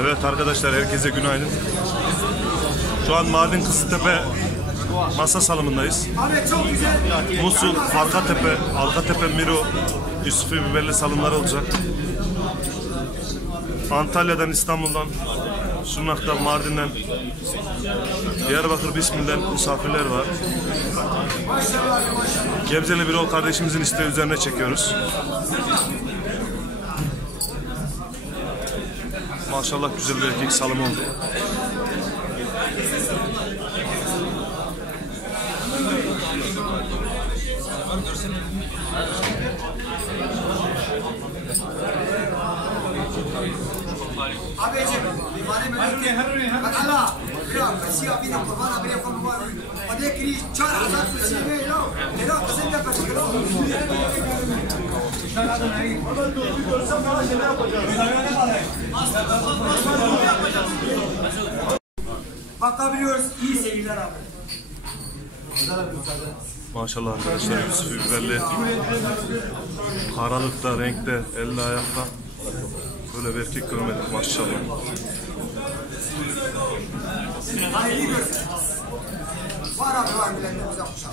Evet arkadaşlar herkese günaydın. Şu an Mardin Kızıltepe masa salımındayız. Musul, Arkatepe, Arkatepe Miro, Yusufi biberli salımlar olacak. Antalya'dan, İstanbul'dan, Şırnak'tan, Mardin'den, Diyarbakır, Bismil'den misafirler var. Gebzeli bir ol kardeşimizin isteği üzerine çekiyoruz. Maşallah güzel bir erkek salım oldu. Abi Bakabiliyoruz. İyi seyirler abi. Maşallah arkadaşlar Yusuf biberli karalıkta, renkte, elde ayakta böyle bir erkek görmedim maşallah. Hayırlı görsün. Var abi var bilenlerimize kuşak.